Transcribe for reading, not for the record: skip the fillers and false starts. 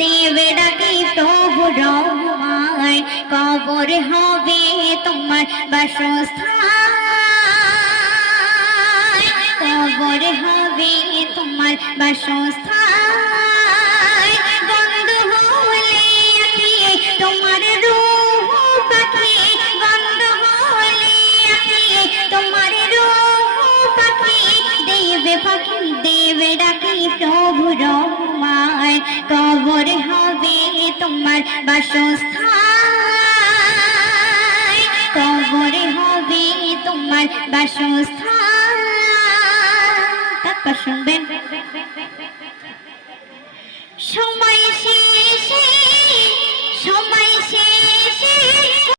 দেবে ডাকি প্রভু রহমায় কবর হবে তোমার বাসস্থান কবর হবে তোমার বাসস্থান বন্ধ হলে আখি তোমার রূহ পাখি বন্ধ হলে আখি তোমার রূহ পাখি দেবে পাখি দেবে ডাকি প্রভু রহমায় কবর হবে তোমার বাসস্থান কবর হবে তোমার বাসস্থান। তারপর শুনবেন সময় শেষে